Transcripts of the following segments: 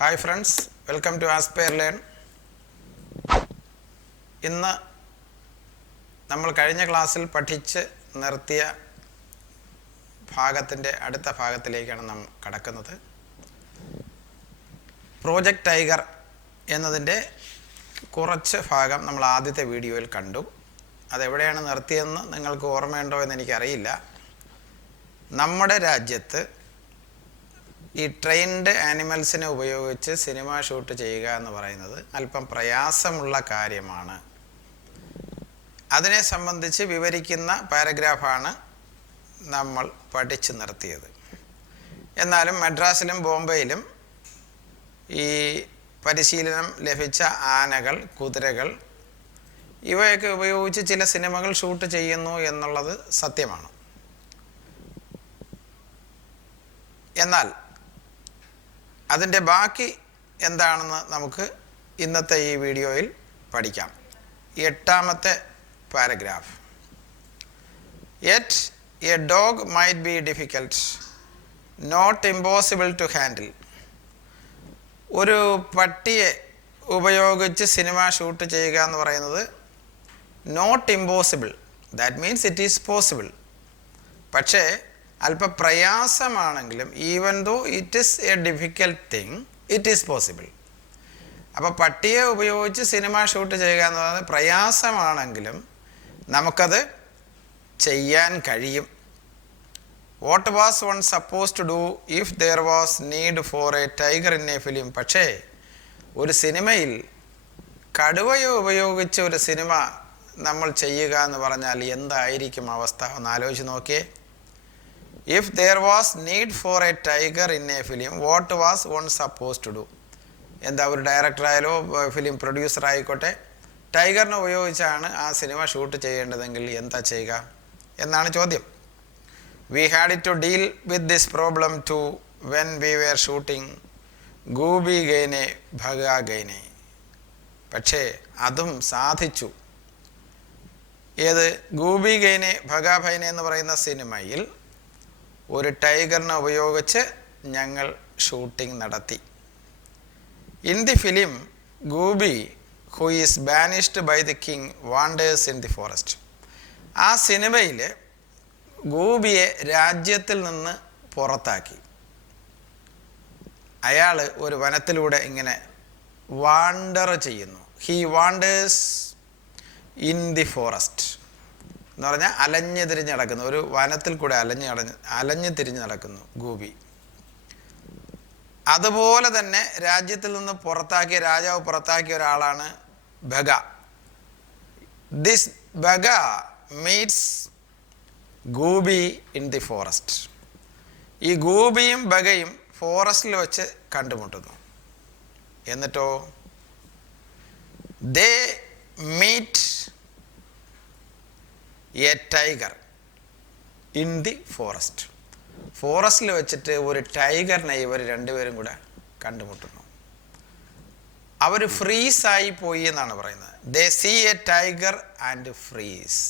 Hi friends, welcome to Aspire Learn. ഇന്ന് നമ്മൾ കഴിഞ്ഞ ക്ലാസ്സിൽ പഠിച്ച് നിർത്തിയ ഭാഗത്തിൻ്റെ അടുത്ത ഭാഗത്തിലേക്കാണ് നാം കടക്കുന്നത്. പ്രോജക്റ്റ് ടൈഗർ എന്നതിൻ്റെ കുറച്ച് ഭാഗം നമ്മൾ ആദ്യത്തെ വീഡിയോയിൽ കണ്ടു. അതെവിടെയാണ് നിർത്തിയതെന്ന് നിങ്ങൾക്ക് ഓർമ്മയുണ്ടോ എന്ന് എനിക്കറിയില്ല. നമ്മുടെ രാജ്യത്ത് ഈ ട്രെയിൻഡ് ആനിമൽസിനെ ഉപയോഗിച്ച് സിനിമ ഷൂട്ട് ചെയ്യുക എന്ന് പറയുന്നത് അല്പം പ്രയാസമുള്ള കാര്യമാണ്. അതിനെ സംബന്ധിച്ച് വിവരിക്കുന്ന പാരഗ്രാഫാണ് നമ്മൾ പഠിച്ചു നിർത്തിയത്. എന്നാലും മദ്രാസിലും ബോംബെയിലും ഈ പരിശീലനം ലഭിച്ച ആനകൾ, കുതിരകൾ ഇവയൊക്കെ ഉപയോഗിച്ച് ചില സിനിമകൾ ഷൂട്ട് ചെയ്യുന്നു എന്നുള്ളത് സത്യമാണ്. എന്നാൽ അതിൻ്റെ ബാക്കി എന്താണെന്ന് നമുക്ക് ഇന്നത്തെ ഈ വീഡിയോയിൽ പഠിക്കാം. 8ാമത്തെ paragraph. Yet a dog might be difficult, not impossible to handle. ഒരു പട്ടിയെ ഉപയോഗിച്ച് സിനിമ ഷൂട്ട് ചെയ്യുക എന്ന് പറയുന്നത് not impossible, that means it is possible. പക്ഷേ അല്പം പ്രയാസമാണെങ്കിലും even though it is a difficult thing, it is possible. അപ്പോൾ പട്ടിയെ ഉപയോഗിച്ച് സിനിമ ഷൂട്ട് ചെയ്യുക എന്ന് പറയുന്നത് പ്രയാസമാണെങ്കിലും നമുക്കത് ചെയ്യാൻ കഴിയും. What was one supposed to do if there was need for a tiger in a film. പക്ഷേ ഒരു സിനിമയിൽ കടുവയെ ഉപയോഗിച്ച് ഒരു സിനിമ നമ്മൾ ചെയ്യുക എന്ന് പറഞ്ഞാൽ എന്തായിരിക്കും അവസ്ഥ? ഒന്ന് ആലോചിച്ച് നോക്കിയേ. If there was need for a tiger in a film, what was one supposed to do? എന്താ ഒരു ഡയറക്ടറായാലോ ഫിലിം പ്രൊഡ്യൂസർ ആയിക്കോട്ടെ, ടൈഗറിനെ ഉപയോഗിച്ചാണ് ആ സിനിമ ഷൂട്ട് ചെയ്യേണ്ടതെങ്കിൽ എന്താ ചെയ്യുക എന്നാണ് ചോദ്യം. We had to deal with this problem too when we were shooting Goofy ഗൈനെ ഭഗാ ഗൈനെ. പക്ഷേ അതും സാധിച്ചു. ഏത്? ഗൂബി ഗൈനെ ഭഗാ ഭൈനെ എന്ന് പറയുന്ന സിനിമയിൽ ഒരു ടൈഗറിനെ ഉപയോഗിച്ച് ഞങ്ങൾ ഷൂട്ടിംഗ് നടത്തി. In the film Goopy who is banished by the king wanders in the forest. ആ സിനിമയിൽ ഗൂബിയെ രാജ്യത്തിൽ നിന്ന് പുറത്താക്കി. അയാൾ ഒരു വനത്തിലൂടെ ഇങ്ങനെ വാണ്ടർ ചെയ്യുന്നു. He wanders in the forest എന്ന് പറഞ്ഞാൽ അലഞ്ഞു തിരിഞ്ഞ് നടക്കുന്നു. ഒരു വനത്തിൽ കൂടെ അലഞ്ഞു തിരിഞ്ഞ് നടക്കുന്നു ഗൂബി. അതുപോലെ തന്നെ രാജ്യത്തിൽ നിന്ന് രാജാവ് പുറത്താക്കിയ ഒരാളാണ് Bagha. This Bagha meets Goopy in the forest. ഈ ഗൂബിയും ബഗയും ഫോറസ്റ്റിൽ വെച്ച് കണ്ടുമുട്ടുന്നു. എന്നിട്ടോ they meet a tiger in the forest. ഫോറസ്റ്റിൽ വെച്ചിട്ട് ഒരു ടൈഗറിനെ ഇവർ രണ്ടുപേരും കൂടെ കണ്ടുമുട്ടുന്നു. അവർ ഫ്രീസായി പോയി എന്നാണ് പറയുന്നത്. They see a tiger and freeze.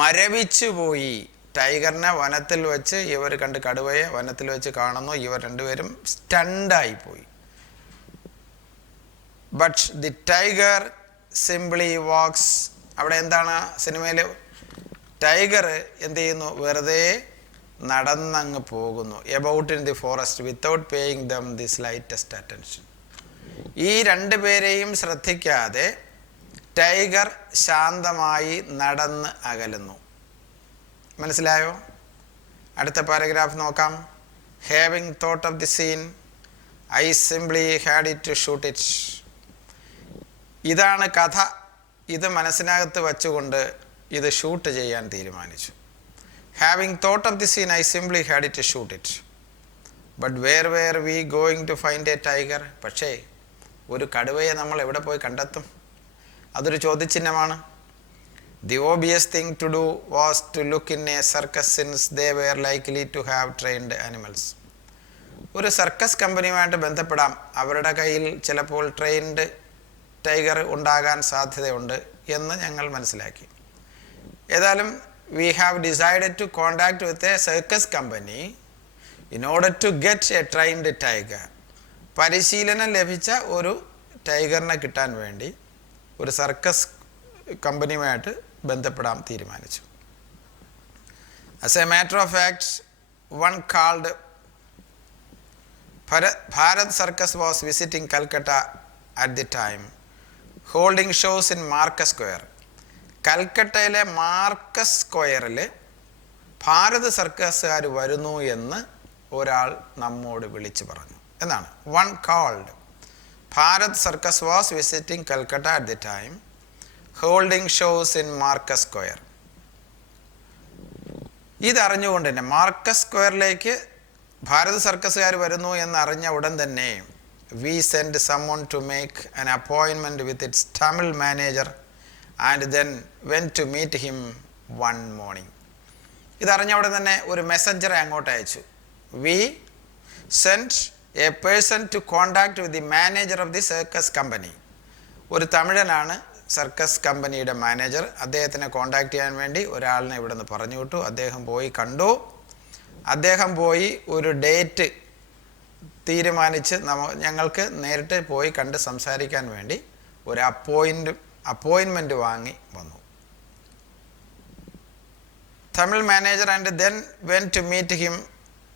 മരവിച്ചു പോയി. ടൈഗറിനെ വനത്തിൽ വെച്ച് ഇവർ കണ്ട്, കടുവയെ വനത്തിൽ വെച്ച് കാണുന്നു. ഇവർ രണ്ടുപേരും സ്റ്റണ്ടായി പോയി. But the tiger simply walks. അവിടെ എന്താണ് സിനിമയിൽ? ടൈഗർ എന്ത് ചെയ്യുന്നു? വെറുതെ നടന്നങ്ങ് പോകുന്നു. About in the forest without paying them the slightest attention. ഈ രണ്ടു പേരെയും ശ്രദ്ധിക്കാതെ ടൈഗർ ശാന്തമായി നടന്ന് അകലുന്നു. മനസ്സിലായോ? അടുത്ത പാരഗ്രാഫ് നോക്കാം. Having thought of the scene I simply had it to shoot it. ഇതാണ് കഥ. ഇത് മനസ്സിനകത്ത് വച്ചുകൊണ്ട് ഇത് ഷൂട്ട് ചെയ്യാൻ തീരുമാനിച്ചു. Having thought of the scene I simply had it to shoot it. But where were we going to find a tiger. പക്ഷേ ഒരു കടുവയെ നമ്മൾ എവിടെ പോയി കണ്ടെത്തും? അതൊരു ചോദ്യചിഹ്നമാണ്. The obvious thing to do was to look in a circus since they were likely to have trained animals. ഒരു സർക്കസ് കമ്പനിയുമായിട്ട് ബന്ധപ്പെടാം. അവരുടെ കയ്യിൽ ചിലപ്പോൾ ട്രെയിൻഡ് ടൈഗർ ഉണ്ടാകാൻ സാധ്യതയുണ്ട് എന്ന് ഞങ്ങൾ മനസ്സിലാക്കി. ഏതായാലും we have decided to contact with a circus company in order to get a trained tiger. പരിശീലനം ലഭിച്ച ഒരു ടൈഗറിനെ കിട്ടാൻ വേണ്ടി ഒരു സർക്കസ് കമ്പനിയുമായിട്ട് ബന്ധപ്പെടാൻ തീരുമാനിച്ചു. As a matter of fact, one called Bharat circus was visiting Calcutta at the time, holding shows in Marcus square. കൽക്കട്ടയിലെ മാർക്കസ് സ്ക്വയറിൽ ഭാരത് സർക്കസുകാർ വരുന്നു എന്ന് ഒരാൾ നമ്മോട് വിളിച്ചു പറഞ്ഞു എന്നാണ്. One called Bharat circus was visiting Calcutta at the time, holding shows in Marcus square. ഇതറിഞ്ഞുകൊണ്ട് തന്നെ മാർക്കസ് സ്ക്വയറിലേക്ക് ഭാരത് സർക്കസുകാർ വരുന്നു എന്നറിഞ്ഞ ഉടൻ തന്നെ we sent someone to make an appointment with its Tamil manager and then went to meet him one morning. ഇതറിഞ്ഞ ഉടൻ തന്നെ ഒരു മെസ്സഞ്ചറെ അങ്ങോട്ട് അയച്ചു. We sent a person to contact with the manager of the circus company. ഒരു തമിഴനാണ് circus കമ്പനിയുടെ manager. അദ്ദേഹത്തിനെ കോണ്ടാക്ട് ചെയ്യാൻ വേണ്ടി ഒരാളിനെ ഇവിടെ നിന്ന് പറഞ്ഞു വിട്ടു. അദ്ദേഹം പോയി കണ്ടു. അദ്ദേഹം പോയി ഒരു ഡേറ്റ് തീരുമാനിച്ച് ഞങ്ങൾക്ക് നേരിട്ട് പോയി കണ്ട് സംസാരിക്കാൻ വേണ്ടി ഒരു അപ്പോയിൻമെൻറ്റ് വാങ്ങി വന്നു. Tamil manager and then went to meet him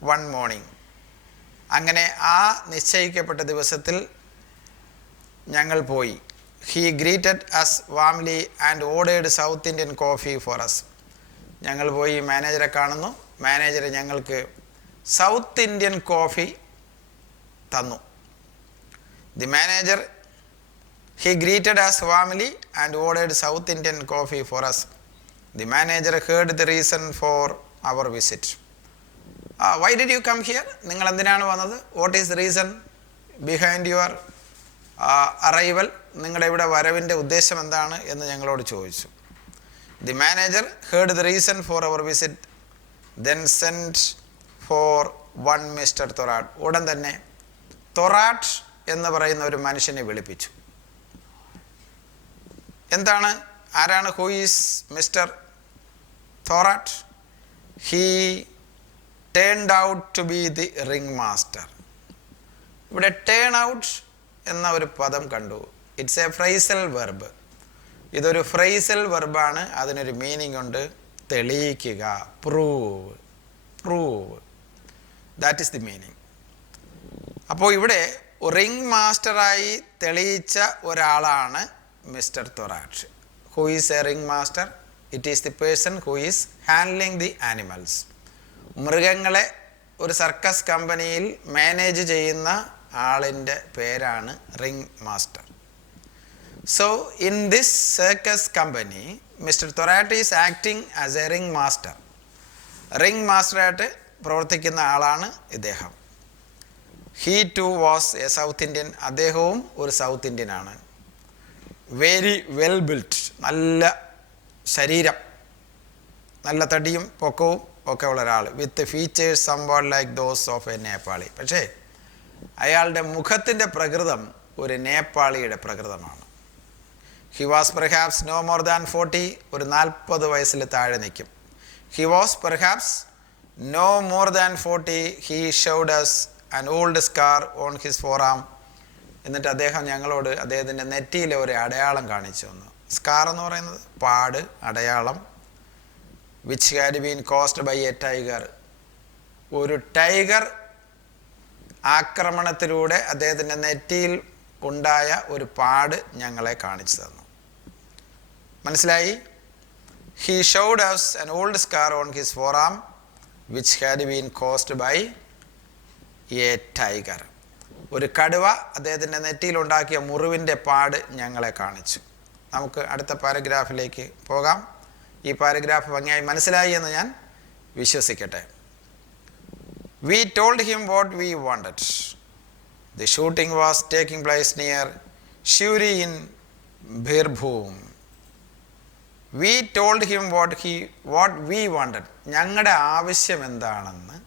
one morning. അങ്ങനെ ആ നിശ്ചയിക്കപ്പെട്ട ദിവസത്തിൽ ഞങ്ങൾ പോയി. He greeted us warmly and ordered South Indian coffee for us. ഞങ്ങൾ പോയി മാനേജറെ കാണുന്നു. മാനേജർ ഞങ്ങൾക്ക് സൗത്ത് ഇന്ത്യൻ കോഫി തന്നു. The manager he greeted us warmly and ordered South Indian coffee for us. The manager heard the reason for our visit. Why did you come here? നിങ്ങൾ എന്തിനാണ് വന്നത്? What is the reason behind your arrival? നിങ്ങളുടെ ഇവിടെ വരവിൻ്റെ ഉദ്ദേശം എന്താണ് എന്ന് ഞങ്ങളോട് ചോദിച്ചു. The manager heard the reason for our visit then send for one mister Thorat. ഉടൻ തന്നെ തൊറാട്ട് എന്ന് പറയുന്ന ഒരു മനുഷ്യനെ വിളിപ്പിച്ചു. എന്താണ്, ആരാണ്? Who is mister Thorat? He turned out to be the ring master. ഇവിടെ ടേൺ ഔട്ട് എന്ന ഒരു പദം കണ്ടു. It's a phrasal verb. ഇതൊരു ഫ്രൈസൽ വെർബാണ്. അതിനൊരു മീനിങ് ഉണ്ട്, തെളിയിക്കുക, prove. That is the meaning. അപ്പോൾ ഇവിടെ റിംഗ് മാസ്റ്ററായി തെളിയിച്ച ഒരാളാണ് mister Thorat. Who is a ring master? It is the person who is handling the animals. മൃഗങ്ങളെ ഒരു സർക്കസ് കമ്പനിയിൽ മാനേജ് ചെയ്യുന്ന ആളിൻ്റെ പേരാണ് ring master. So in this circus company mister Thorat is acting as a ring master. Ring മാസ്റ്ററായിട്ട് പ്രവർത്തിക്കുന്ന ആളാണ് ഇദ്ദേഹം. He too was a south Indian. അദ്ദേഹവും ഒരു സൗത്ത് ഇന്ത്യൻ ആണ്. വെരി വെൽ ബിൽറ്റ്, നല്ല ശരീരം, നല്ല തടിയും പൊക്കവും ഒക്കെ ഉള്ള ഒരാൾ. With features somewhat like those of a Nepali. പക്ഷേ അയാളുടെ മുഖത്തിൻ്റെ പ്രകൃതം ഒരു നേപ്പാളിയുടെ പ്രകൃതമാണ്. He was perhaps no more than 40. ഒരു 40 വയസ്സിൽ താഴെ നിൽക്കും. He was perhaps no more than 40. He showed us an old scar on his forearm. എന്നിട്ട് അദ്ദേഹം ഞങ്ങളോട് അദ്ദേഹത്തിൻ്റെ നെറ്റിയിലെ ഒരു അടയാളം കാണിച്ചു തന്നു. സ്കാർ എന്ന് പറയുന്നത് പാട്, അടയാളം. Which had been caused by a tiger. ഒരു ടൈഗർ ആക്രമണത്തിലൂടെ അദ്ദേഹത്തിൻ്റെ നെറ്റിയിൽ ഉണ്ടായ ഒരു പാട് ഞങ്ങളെ കാണിച്ചു തന്നു. മനസ്സിലായി? He showed us an old scar on his forehead which had been caused by a tiger. ഒരു കടുവ അദ്ദേഹത്തിൻ്റെ നെറ്റിയിൽ ഉണ്ടാക്കിയ മുറിവിൻ്റെ പാട് ഞങ്ങളെ കാണിച്ചു. നമുക്ക് അടുത്ത പാരഗ്രാഫിലേക്ക് പോകാം. ഈ പാരഗ്രാഫ് ഭംഗിയായി മനസ്സിലായി എന്ന് ഞാൻ വിശ്വസിക്കട്ടെ. We told him what we wanted. The shooting was taking place near Shuri in Birbhum. We told him what we wanted. ഞങ്ങളുടെ ആവശ്യം എന്താണെന്ന്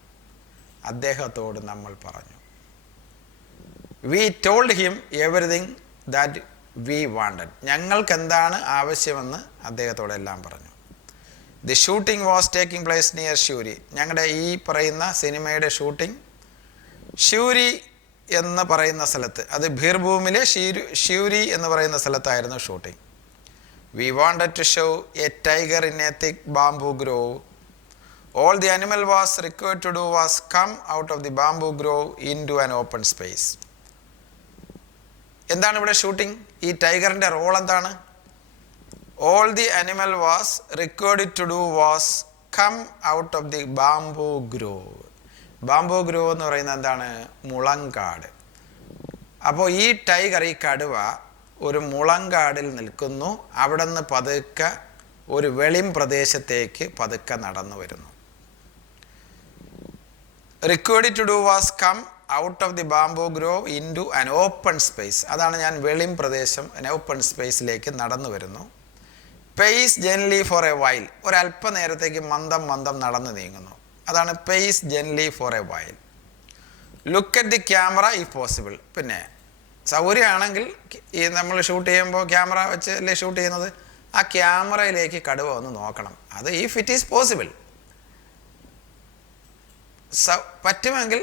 അദ്ദേഹത്തോട് നമ്മൾ പറഞ്ഞു. We told him everything that we wanted. ഞങ്ങൾക്ക് എന്താണ് ആവശ്യമെന്ന് അദ്ദേഹത്തോടെല്ലാം പറഞ്ഞു. The shooting was taking place near Suri. ഞങ്ങളുടെ ഈ പറയുന്ന സിനിമയുടെ ഷൂട്ടിംഗ് ഷ്യൂരി എന്ന് പറയുന്ന സ്ഥലത്ത്, അത് ഭീർഭൂമിലെ ഷ്യൂരി എന്ന് പറയുന്ന സ്ഥലത്തായിരുന്നു shooting. We wanted to show a tiger in a thick bamboo grove. All the animal was required to do was come out of the bamboo grove into an open space. എന്താണ് ഇവിടെ shooting? ഈ ടൈഗറിൻ്റെ role എന്താണ്? All the animal was required to do was come out of the bamboo grove. Bamboo groove എന്ന് പറയുന്നത് എന്താണ്? മുളങ്കാട്. അപ്പോൾ ഈ tiger, ഈ കടുവ ഒരു മുളങ്കാടിൽ നിൽക്കുന്നു. അവിടെ നിന്ന് പതുക്കെ ഒരു വെളിം പ്രദേശത്തേക്ക് പതുക്കെ നടന്നു വരുന്നു. Required to do was come out of the bamboo grove into an open space. അതാണ് ഞാൻ വെളിം പ്രദേശം, an open സ്പേസിലേക്ക് നടന്നു വരുന്നു. Pace gently for a while. ഒരല്പനേരത്തേക്ക് മന്ദം മന്ദം നടന്നു നീങ്ങുന്നു. അതാണ് pace gently for a while. Look at the camera if possible. പിന്നെ സൗകര്യമാണെങ്കിൽ ഈ നമ്മൾ ഷൂട്ട് ചെയ്യുമ്പോൾ ക്യാമറ വെച്ച് അല്ലേ ഷൂട്ട് ചെയ്യുന്നത്, ആ ക്യാമറയിലേക്ക് കടുവ ഒന്ന് നോക്കണം. അത് ഇഫ് ഇറ്റ് ഈസ് പോസിബിൾ, പറ്റുമെങ്കിൽ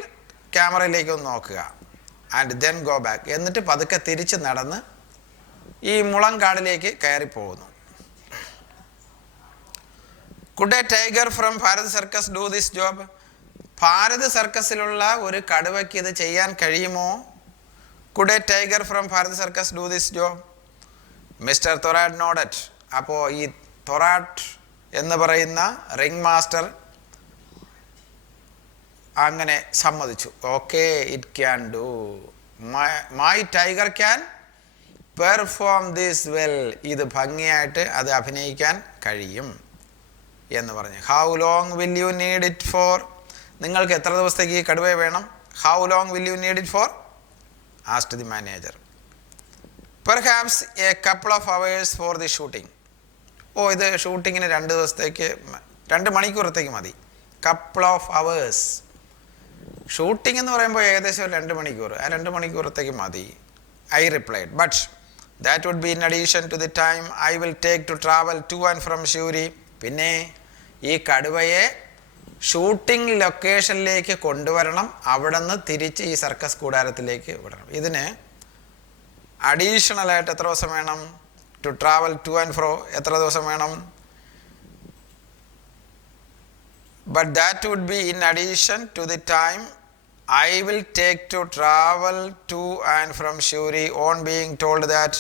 ക്യാമറയിലേക്ക് ഒന്ന് നോക്കുക. And then go back. എന്നിട്ട് പതുക്കെ തിരിച്ച് നടന്ന് ഈ മുളങ്കാടിലേക്ക് കയറിപ്പോകുന്നു. Could a tiger from Bharat circus do this job? Bharat സർക്കസിലുള്ള ഒരു കടുവയ്ക്ക് ഇത് ചെയ്യാൻ കഴിയുമോ? Could a tiger from Bharat circus do this job? Mister Thorat nodded. അപ്പോൾ ഈ തൊറാട്ട് എന്ന് പറയുന്ന റിംഗ് മാസ്റ്റർ അങ്ങനെ സമ്മതിച്ചു. Okay, it can do. My tiger can perform this well. ഇത് ഭംഗിയായിട്ട് അത് അഭിനയിക്കാൻ കഴിയും എന്ന് പറഞ്ഞു. How long will you need it for? നിങ്ങൾക്ക് എത്ര ദിവസത്തേക്ക് ഈ കടുവയെ വേണം? How long will you need it for? Asked the manager. Perhaps a couple of hours for the shooting. ഓ, ഇത് ഷൂട്ടിങ്ങിന് 2 ദിവസത്തേക്ക്, 2 മണിക്കൂറത്തേക്ക് മതി. Couple of hours. ഷൂട്ടിംഗ് എന്ന് പറയുമ്പോൾ ഏകദേശം 2 മണിക്കൂർ, ആ 2 മണിക്കൂറത്തേക്ക് മതി. I replied, but that would be in addition to the time I will take to travel to and from Suri. പിന്നെ ഈ കടുവയെ ഷൂട്ടിംഗ് ലൊക്കേഷനിലേക്ക് കൊണ്ടുവരണം, അവിടെ നിന്ന് തിരിച്ച് ഈ സർക്കസ് കൂടാരത്തിലേക്ക് വിടണം. ഇതിന് അഡീഷണലായിട്ട് എത്ര ദിവസം വേണം? To travel to and fro എത്ര ദിവസം വേണം? But that would be in addition to the time I will take to travel to and from Shuri, on being told that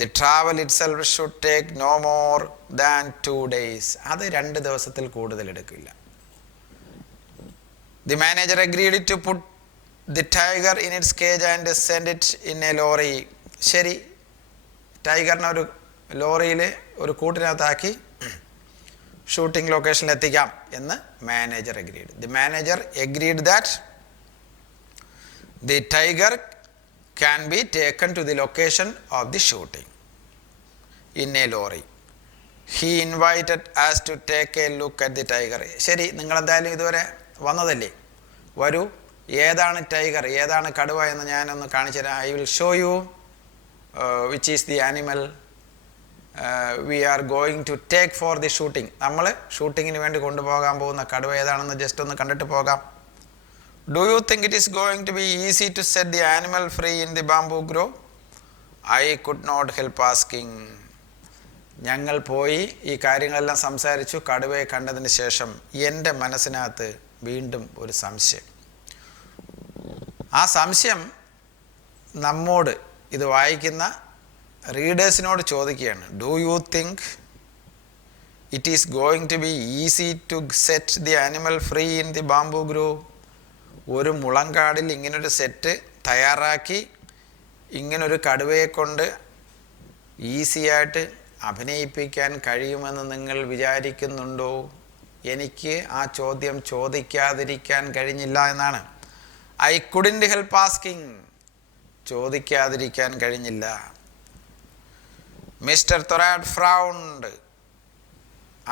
the travel itself should take no more than 2 days. അത് 2 ദിവസത്തിൽ കൂടുതൽ എടുക്കില്ല. The manager agreed to put the tiger in its cage and send it in a lorry. ശരി, ടൈഗറിനെ ഒരു ലോറിയിൽ ഒരു കൂട്ടിനകത്താക്കി shooting ലൊക്കേഷനിൽ എത്തിക്കാം എന്ന് manager agreed. The manager agreed that the tiger can be taken to the location of the shooting in a lorry. He invited us to take a look at the tiger. ശരി, നിങ്ങൾ എന്തായാലും ഇതുവരെ വന്നതല്ലേ, വരൂ, ഏതാണ് ടൈഗർ, ഏതാണ് കടുവ എന്ന് ഞാനൊന്ന് കാണിച്ചു തരാം. I will show you which is the animal we are going to take for the shooting. നമ്മൾ ഷൂട്ടിങ്ങിന് വേണ്ടി കൊണ്ടുപോകാൻ പോകുന്ന കടുവ ഏതാണെന്ന് ജസ്റ്റ് ഒന്ന് കണ്ടിട്ട് പോകാം. Do you think it is going to be easy to set the animal free in the bamboo grove? I could not help asking. ഞങ്ങൾ പോയി ഈ കാര്യങ്ങളെല്ലാം സംസാരിച്ചു. കടുവയെ കണ്ടതിന് ശേഷം എൻ്റെ മനസ്സിനകത്ത് വീണ്ടും ഒരു സംശയം. ആ സംശയം നമ്മോട്, ഇത് വായിക്കുന്ന റീഡേഴ്സിനോട് ചോദിക്കുകയാണ്. Do you think it is going to be easy to set the animal free in the bamboo grove? ഒരു മുളങ്കാടിൽ ഇങ്ങനൊരു സെറ്റ് തയ്യാറാക്കി ഇങ്ങനൊരു കടുവയെ കൊണ്ട് ഈസിയായിട്ട് അഭിനയിപ്പിക്കാൻ കഴിയുമെന്ന് നിങ്ങൾ വിചാരിക്കുന്നുണ്ടോ? എനിക്ക് ആ ചോദ്യം ചോദിക്കാതിരിക്കാൻ കഴിഞ്ഞില്ല എന്നാണ്. I couldn't help asking. ചോദിക്കാതിരിക്കാൻ കഴിഞ്ഞില്ല. Mister Thorat frowned.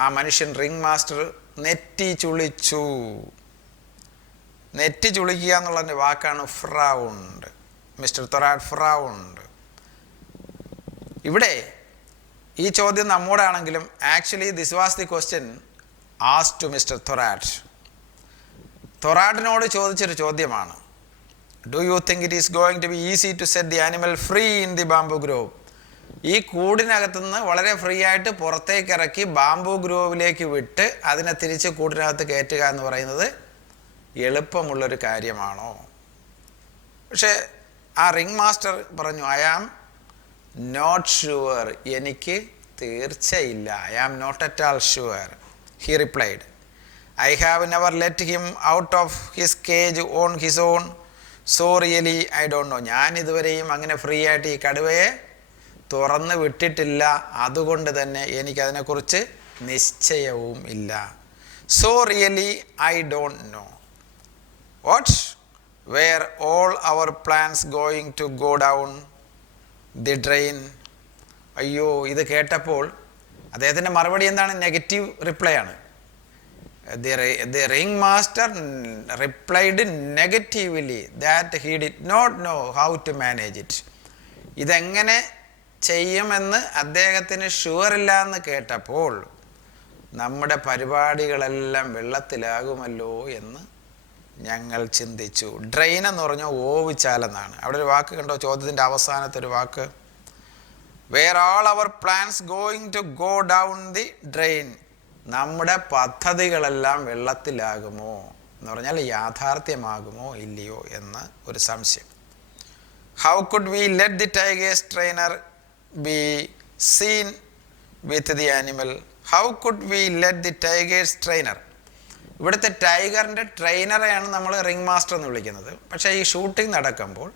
ആ മനുഷ്യൻ, റിംഗ് മാസ്റ്റർ, നെറ്റി ചുളിച്ചു. നെറ്റി ചുളിക്കുക എന്നുള്ളതിൻ്റെ വാക്കാണ് ഫ്രൗണ്ട്. മിസ്റ്റർ തൊറാട്ട് ഫ്രൗണ്ട്. ഇവിടെ ഈ ചോദ്യം നമ്മോടാണെങ്കിലും actually this was the question asked to mister Thorat. തൊറാട്ടിനോട് ചോദിച്ചൊരു ചോദ്യമാണ്. Do you think it is going to be easy to set the animal free in the bamboo grove? ഈ കൂടിനകത്തുനിന്ന് വളരെ ഫ്രീ ആയിട്ട് പുറത്തേക്ക് ഇറക്കി ബാംബു ഗ്രോവിലേക്ക് വിട്ട് അതിനെ തിരിച്ച് കൂടിനകത്ത് കയറ്റുക എന്ന് പറയുന്നത് എളുപ്പമുള്ളൊരു കാര്യമാണോ? പക്ഷേ ആ റിംഗ് മാസ്റ്റർ പറഞ്ഞു, ഐ ആം നോട്ട് ഷുവർ, എനിക്ക് തീർച്ചയില്ല. I am not at all sure. He replied, I have never let him out of his cage on his own, so really I don't know. ഞാൻ ഇതുവരെയും അങ്ങനെ free ആയിട്ട് ഈ കടുവയെ തുറന്ന് വിട്ടിട്ടില്ല, അതുകൊണ്ട് തന്നെ എനിക്കതിനെക്കുറിച്ച് നിശ്ചയവും ഇല്ല. So really I don't know. What were all our plans going to go down the drain? അയ്യോ, ഇത് കേട്ടപ്പോൾ അദ്ദേഹത്തിൻ്റെ മറുപടി എന്താണ്? നെഗറ്റീവ് റിപ്ലൈ ആണ്. The ringmaster replied negatively that he did not know how to manage it. ഇതെങ്ങനെ ചെയ്യുമെന്ന് അദ്ദേഹത്തിന് ഷുവറില്ല എന്ന് കേട്ടപ്പോൾ നമ്മുടെ പരിപാടികളെല്ലാം വെള്ളത്തിലാകുമല്ലോ എന്ന് ഞങ്ങൾ ചിന്തിച്ചു. ഡ്രെയിൻ എന്ന് പറഞ്ഞാൽ ഓവിച്ചാലെന്നാണ്. അവിടെ ഒരു വാക്ക് കണ്ടോ, ചോദ്യത്തിൻ്റെ അവസാനത്തെ ഒരു വാക്ക്, where all our plans going to go down the drain. നമ്മുടെ പദ്ധതികളെല്ലാം വെള്ളത്തിലാകുമോ എന്ന് പറഞ്ഞാൽ യാഥാർത്ഥ്യമാകുമോ ഇല്ലയോ എന്ന് ഒരു സംശയം. How could we let the tigers trainer be seen with the animal? How could we let the tigers trainer? ഇവിടുത്തെ ടൈഗറിൻ്റെ ട്രെയിനറെയാണ് നമ്മൾ റിംഗ് മാസ്റ്റർ എന്ന് വിളിക്കുന്നത്. പക്ഷേ ഈ ഷൂട്ടിംഗ് നടക്കുമ്പോൾ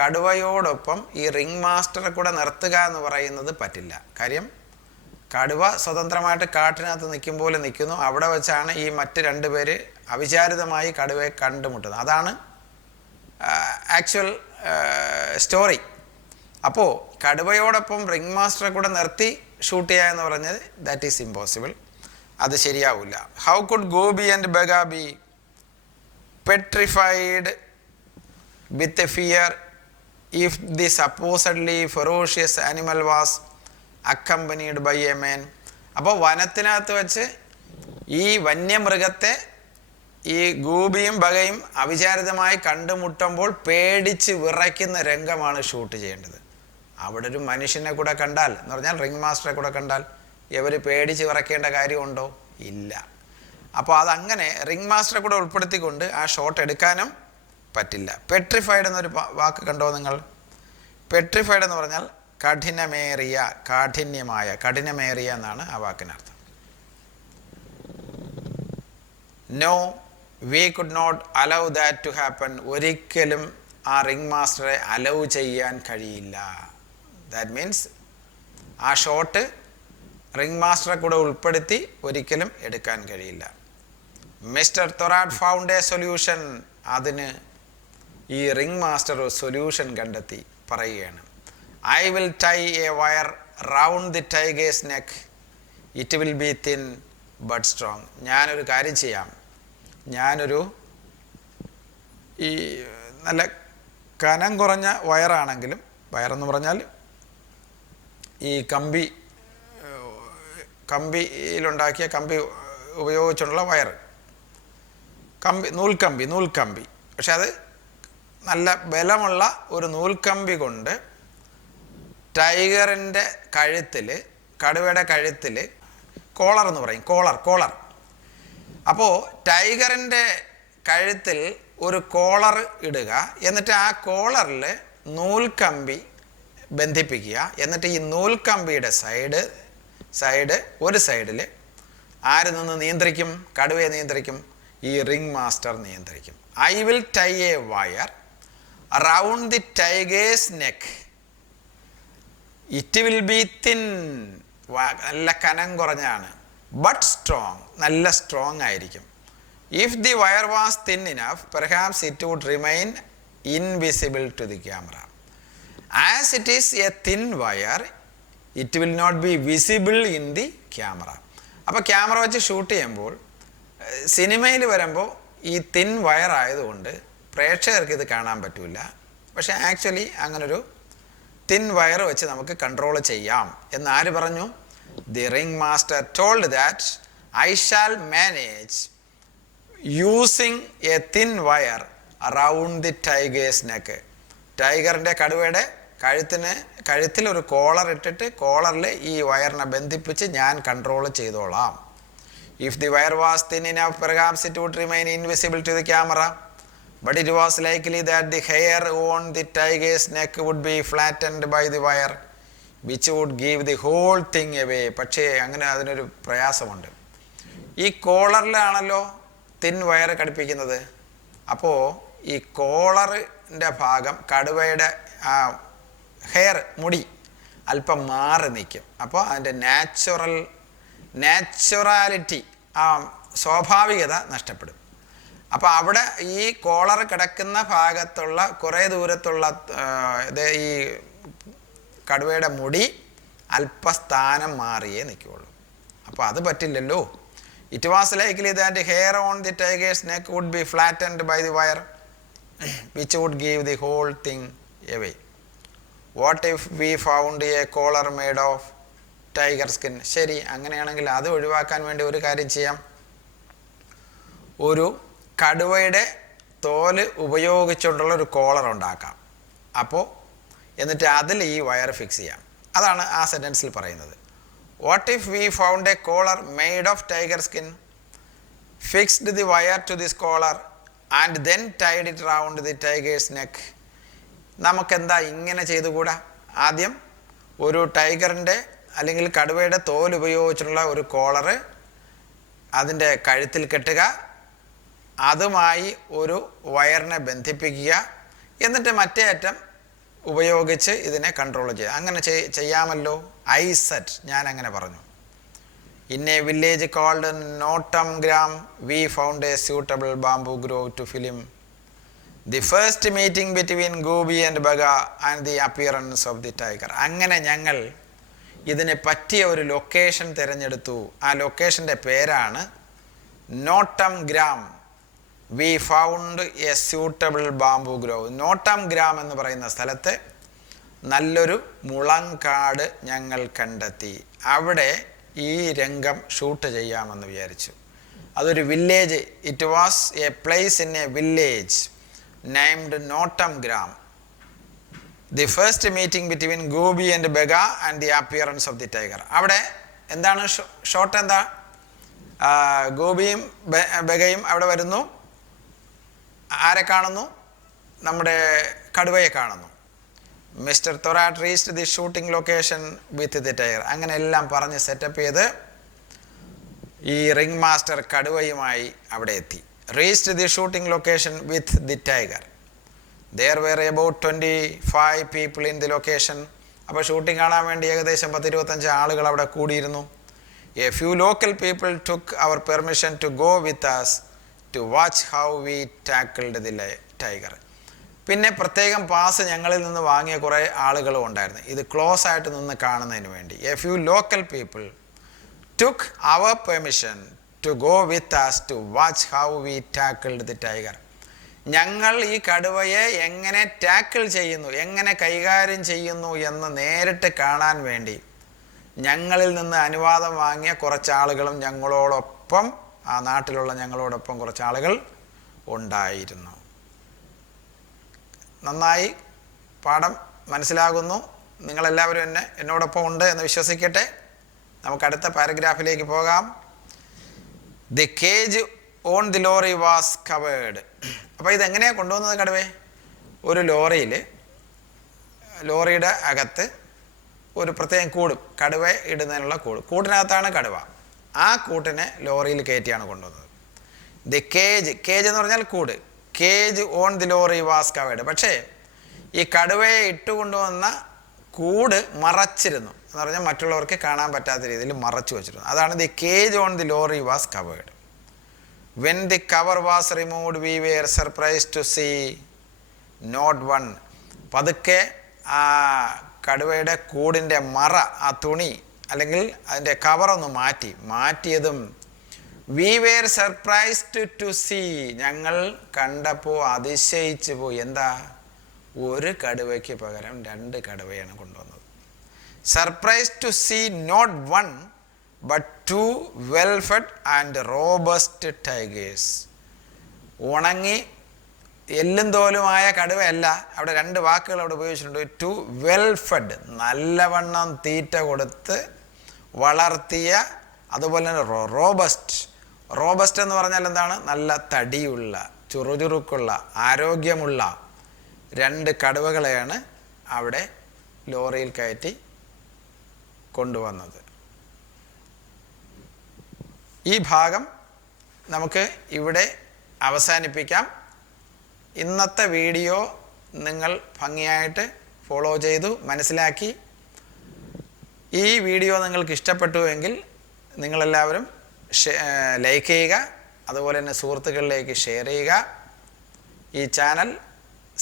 കടുവയോടൊപ്പം ഈ റിംഗ് മാസ്റ്ററെ കൂടെ നിർത്തുക എന്ന് പറയുന്നത് പറ്റില്ല. കാര്യം കടുവ സ്വതന്ത്രമായിട്ട് കാട്ടിനകത്ത് നിൽക്കും പോലെ നിൽക്കുന്നു. അവിടെ വെച്ചാണ് ഈ മറ്റ് രണ്ട് പേര് അവിചാരിതമായി കടുവയെ കണ്ടുമുട്ടുന്നത്. അതാണ് ആക്ച്വൽ സ്റ്റോറി. അപ്പോൾ കടുവയോടൊപ്പം റിംഗ് മാസ്റ്ററെ കൂടെ നിർത്തി ഷൂട്ട് ചെയ്യുക എന്ന് പറഞ്ഞത് ദാറ്റ് ഈസ് ഇമ്പോസിബിൾ. അത് ശരിയാവില്ല. How could Goopy and Bagha be petrified with a fear if the supposedly ferocious animal was accompanied by a man? അപ്പോൾ വനത്തിനകത്ത് വെച്ച് ഈ വന്യമൃഗത്തെ ഈ ഗൂബിയും ബഗയും അവിചാരിതമായി കണ്ടുമുട്ടുമ്പോൾ പേടിച്ച് വിറയ്ക്കുന്ന രംഗമാണ് ഷൂട്ട് ചെയ്യേണ്ടത്. അവിടെ ഒരു മനുഷ്യനെ കൂടെ കണ്ടാൽ എന്ന് പറഞ്ഞാൽ റിംഗ് മാസ്റ്ററെ കൂടെ കണ്ടാൽ ഇവർ പേടിച്ച് വിറയ്ക്കേണ്ട കാര്യമുണ്ടോ? ഇല്ല. അപ്പോൾ അതങ്ങനെ റിംഗ് മാസ്റ്ററെ കൂടെ ഉൾപ്പെടുത്തിക്കൊണ്ട് ആ ഷോട്ട് എടുക്കാനും പറ്റില്ല. പെട്രിഫൈഡ് എന്നൊരു വാക്ക് കണ്ടോ നിങ്ങൾ? പെട്രിഫൈഡ് എന്ന് പറഞ്ഞാൽ കഠിനമേറിയ, കാഠിന്യമായ, കഠിനമേറിയ എന്നാണ് ആ വാക്കിനർത്ഥം. No, we could not allow that to happen. ഒരിക്കലും ആ റിംഗ് മാസ്റ്ററെ അലൗ ചെയ്യാൻ കഴിയില്ല. ദാറ്റ് മീൻസ് ആ ഷോട്ട് റിംഗ് മാസ്റ്ററെ കൂടെ ഉൾപ്പെടുത്തി ഒരിക്കലും എടുക്കാൻ കഴിയില്ല. Mister Thorat found a solution. അതിന് ഈ റിംഗ് മാസ്റ്റർ ഒരു സൊല്യൂഷൻ കണ്ടെത്തി പറയുകയാണ്. I will tie a wire round the tiger's neck. It will be thin but strong. ഞാനൊരു കാര്യം ചെയ്യാം. ഞാനൊരു ഈ നല്ല കനം കുറഞ്ഞ വയറാണെങ്കിലും, വയറെന്ന് പറഞ്ഞാൽ ഈ കമ്പിയിലുണ്ടാക്കിയ കമ്പി ഉപയോഗിച്ചുള്ള വയർ, നൂൽക്കമ്പി. പക്ഷെ അത് നല്ല ബലമുള്ള ഒരു നൂൽക്കമ്പി കൊണ്ട് ടൈഗറിൻ്റെ കഴുത്തിൽ, കടുവയുടെ കഴുത്തിൽ കോളർ എന്ന് പറയും, കോളർ. അപ്പോൾ ടൈഗറിൻ്റെ കഴുത്തിൽ ഒരു കോളർ ഇടുക, എന്നിട്ട് ആ കോളറിൽ നൂൽക്കമ്പി ബന്ധിപ്പിക്കുക. എന്നിട്ട് ഈ നൂൽക്കമ്പിയുടെ സൈഡ് ഒരു സൈഡിൽ ആര് നിന്ന് നിയന്ത്രിക്കും? കടുവയെ നിയന്ത്രിക്കും, ഈ റിംഗ് മാസ്റ്റർ നിയന്ത്രിക്കും. I will tie a wire around the tiger's neck. It will be thin, നല്ല കനം കുറഞ്ഞാണ്, ബട്ട് സ്ട്രോങ്, നല്ല സ്ട്രോങ് ആയിരിക്കും. If the wire was thin enough perhaps it would remain invisible to the camera. As it is a thin wire it will not be visible in the camera. അപ്പോൾ camera വെച്ച് shoot ചെയ്യുമ്പോൾ, സിനിമയിൽ വരുമ്പോൾ ഈ thin wire ആയതുകൊണ്ട് പ്രേക്ഷകർക്ക് ഇത് കാണാൻ പറ്റില്ല. പക്ഷേ ആക്ച്വലി അങ്ങനൊരു തിൻ വയർ വെച്ച് നമുക്ക് കൺട്രോൾ ചെയ്യാം എന്ന് ആര് പറഞ്ഞു? The ring master told that I shall manage using A thin wire around the tiger's neck. ടൈഗറിൻ്റെ കടുവയുടെ കഴുത്തിൽ ഒരു കോളർ ഇട്ടിട്ട് കോളറിൽ ഈ വയറിനെ ബന്ധിപ്പിച്ച് ഞാൻ കൺട്രോൾ ചെയ്തോളാം. If the wire was thin enough, perhaps it would remain invisible to the camera. But it was likely that the hair on the tiger's neck would be flattened by the wire, which would give the whole thing away. പക്ഷേ അങ്ങനെ അതിനൊരു പ്രയാസമുണ്ട്. ഈ കോളറിലാണല്ലോ thin wire ഘടിപ്പിക്കുന്നത്. അപ്പോൾ ഈ കോളറിൻ്റെ ഭാഗം കടുവയുടെ hair മുടി അല്പം മാറി നിൽക്കും. അപ്പോൾ അതിൻ്റെ നാച്ചുറാലിറ്റി സ്വാഭാവികത നഷ്ടപ്പെടും. അപ്പോൾ അവിടെ ഈ കോളർ കിടക്കുന്ന ഭാഗത്തുള്ള കുറേ ദൂരത്തുള്ള ഈ കടുവയുടെ മുടി അല്പസ്ഥാനം മാറിയേ നിൽക്കുകയുള്ളൂ. അപ്പോൾ അത് പറ്റില്ലല്ലോ. It was likely that the hair on the tiger's neck would be flattened by the wire, which would give the whole thing away. What if we found a collar made of tiger skin? ശരി, അങ്ങനെയാണെങ്കിൽ അത് ഒഴിവാക്കാൻ വേണ്ടി ഒരു കാര്യം ചെയ്യാം. ഒരു കടുവയുടെ തോല് ഉപയോഗിച്ചുകൊണ്ടുള്ള ഒരു കോളർ ഉണ്ടാക്കാം. അപ്പോൾ എന്നിട്ട് അതിൽ ഈ വയർ ഫിക്സ് ചെയ്യാം. അതാണ് ആ സെൻറ്റൻസിൽ പറയുന്നത്. What if we found a collar made of tiger skin, fixed the wire to this collar and then tied it round the tiger's neck? നമുക്കെന്താ ഇങ്ങനെ ചെയ്തുകൂടാ? ആദ്യം ഒരു ടൈഗറിൻ്റെ അല്ലെങ്കിൽ കടുവയുടെ തോൽ ഉപയോഗിച്ചുള്ള ഒരു കോളറ് അതിൻ്റെ കഴുത്തിൽ കെട്ടുക, അതുമായി ഒരു വയറിനെ ബന്ധിപ്പിക്കുക, എന്നിട്ട് മറ്റേ അറ്റം ഉപയോഗിച്ച് ഇതിനെ കൺട്രോൾ ചെയ്യുക. അങ്ങനെ ചെയ്യാമല്ലോ. ഐ സെറ്റ്, ഞാൻ അങ്ങനെ പറഞ്ഞു. In a village called Notun Gram we found a suitable bamboo grove to film the first meeting between Goopy and Bagha and the appearance of the tiger. അങ്ങനെ ഞങ്ങൾ ഇതിനെ പറ്റിയ ഒരു ലൊക്കേഷൻ തിരഞ്ഞെടുത്തു. ആ ലൊക്കേഷൻ്റെ പേരാണ് നോട്ടം Gram. We found a suitable bamboo grow. നോട്ടം ഗ്രാം എന്ന് പറയുന്ന സ്ഥലത്ത് നല്ലൊരു മുളങ്കാട് ഞങ്ങൾ കണ്ടെത്തി. അവിടെ ഈ രംഗം ഷൂട്ട് ചെയ്യാമെന്ന് വിചാരിച്ചു. അതൊരു village, it was a place in a village named Notun Gram. The first meeting between Goopy and Bagha and the appearance of the tiger. അവിടെ എന്താണ് ഷോട്ട്? എന്താ? ഗോപിയും ബഗയും അവിടെ വരുന്നു. ആരെ കാണുന്നു? നമ്മുടെ കടുവയെ കാണുന്നു. Mister Thorat reached the shooting location with the tiger. അങ്ങനെ എല്ലാം പറഞ്ഞ് സെറ്റപ്പ് ചെയ്ത് ഈ റിംഗ് മാസ്റ്റർ കടുവയുമായി അവിടെ എത്തി. Reached the shooting location with the tiger. There were about 25 people in the location. അപ്പോൾ ഷൂട്ടിംഗ് കാണാൻ വേണ്ടി ഏകദേശം 10-25 ആളുകൾ അവിടെ കൂടിയിരുന്നു. A few local people took our permission to go with us to watch how we tackled the tiger. പിന്നെ പ്രത്യേകം pass ഞങ്ങളിൽ നിന്ന് വാങ്ങിയ കുറേ ആളുകളും ഉണ്ടായിരുന്നു, ഇത് ക്ലോസ് ആയിട്ട് നിന്ന് കാണുന്നതിന് വേണ്ടി. A few local people took our permission to go with us to watch how we tackled the tiger. ഞങ്ങൾ ഈ കടുവയെ എങ്ങനെ ടാക്കിൾ ചെയ്യുന്നു, എങ്ങനെ കൈകാര്യം ചെയ്യുന്നു എന്ന് നേരിട്ട് കാണാൻ വേണ്ടി ഞങ്ങളിൽ നിന്ന് അനുവാദം വാങ്ങിയ കുറച്ചാളുകളും ഞങ്ങളോടൊപ്പം, ആ നാട്ടിലുള്ള ഞങ്ങളോടൊപ്പം കുറച്ചാളുകൾ ഉണ്ടായിരുന്നു. നന്നായി പാഠം മനസ്സിലാകുന്നു. നിങ്ങളെല്ലാവരും എന്നോടൊപ്പം ഉണ്ട് എന്ന് വിശ്വസിക്കട്ടെ. നമുക്ക് അടുത്ത പാരഗ്രാഫിലേക്ക് പോകാം. The cage on the lorry was covered. അപ്പോൾ ഇതെങ്ങനെയാണ് കൊണ്ടുവന്നത് കടുവയെ? ഒരു ലോറിയുടെ അകത്ത് ഒരു പ്രത്യേകം കൂടും, കടുവ ഇടുന്നതിനുള്ള കൂടിനകത്താണ് കടുവ. ആ കൂട്ടിനെ ലോറിയിൽ കയറ്റിയാണ് കൊണ്ടുവന്നത്. ദി കേജ് എന്ന് പറഞ്ഞാൽ കൂട്. Cage on the lorry was covered. പക്ഷേ ഈ കടുവയെ ഇട്ടുകൊണ്ടുവന്ന കൂട് മറച്ചിരുന്നു എന്ന് പറഞ്ഞാൽ മറ്റുള്ളവർക്ക് കാണാൻ പറ്റാത്ത രീതിയിൽ മറച്ചു വെച്ചിരുന്നു. അതാണ് the cage on the lorry was covered. When the cover was removed we were surprised to see not one. പതുക്കെ ആ കടുവയുടെ കൂടിൻ്റെ മറ, ആ തുണി അല്ലെങ്കിൽ അതിൻ്റെ കവറൊന്ന് മാറ്റിയതും we were surprised to see, ഞങ്ങൾ കണ്ടപ്പോൾ അതിശയിച്ചു പോയി. എന്താ? ഒരു കടുവയ്ക്ക് പകരം 2 കടുവയാണ് കൊണ്ടുവന്നത്. Surprised to see not one but 2 well fed and robust tigers. ഉണങ്ങി എല്ലും തോലുമായ കടുവയല്ല. അവിടെ 2 വാക്കുകൾ അവിടെ ഉപയോഗിച്ചിട്ടുണ്ട്. ടു വെൽ ഫെഡ്, നല്ലവണ്ണം തീറ്റ കൊടുത്ത് വളർത്തിയ, അതുപോലെ തന്നെ റോബസ്റ്റ്. റോബസ്റ്റ് എന്ന് പറഞ്ഞാൽ എന്താണ്? നല്ല തടിയുള്ള, ചുറുചുറുക്കുള്ള, ആരോഗ്യമുള്ള 2 കടുവകളെയാണ് അവിടെ ലോറിയിൽ കയറ്റി കൊണ്ടുവന്നത്. ഈ ഭാഗം നമുക്ക് ഇവിടെ അവസാനിപ്പിക്കാം. ഇന്നത്തെ വീഡിയോ നിങ്ങൾ ഭംഗിയായിട്ട് ഫോളോ ചെയ്തു മനസ്സിലാക്കി. ഈ വീഡിയോ നിങ്ങൾക്ക് ഇഷ്ടപ്പെട്ടുവെങ്കിൽ നിങ്ങളെല്ലാവരും ലൈക്ക് ചെയ്യുക, അതുപോലെ തന്നെ സുഹൃത്തുക്കളിലേക്ക് ഷെയർ ചെയ്യുക. ഈ ചാനൽ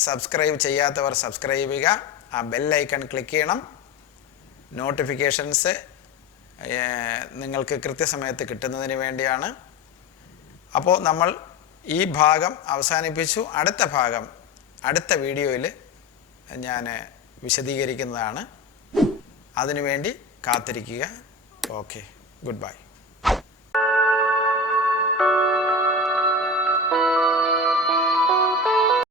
സബ്സ്ക്രൈബ് ചെയ്യാത്തവർ സബ്സ്ക്രൈബ് ചെയ്യുക. ആ ബെൽ ഐക്കൺ ക്ലിക്ക് ചെയ്യണം. നോട്ടിഫിക്കേഷൻസ് നിങ്ങൾക്ക് കൃത്യസമയത്ത് കിട്ടുന്നതിന് വേണ്ടിയാണ്. അപ്പോൾ നമ്മൾ ഈ ഭാഗം അവസാനിപ്പിച്ചു. അടുത്ത ഭാഗം അടുത്ത വീഡിയോയിൽ ഞാൻ വിശദീകരിക്കുന്നതാണ്. അതിനുവേണ്ടി കാത്തിരിക്കുക. Okay, good bye.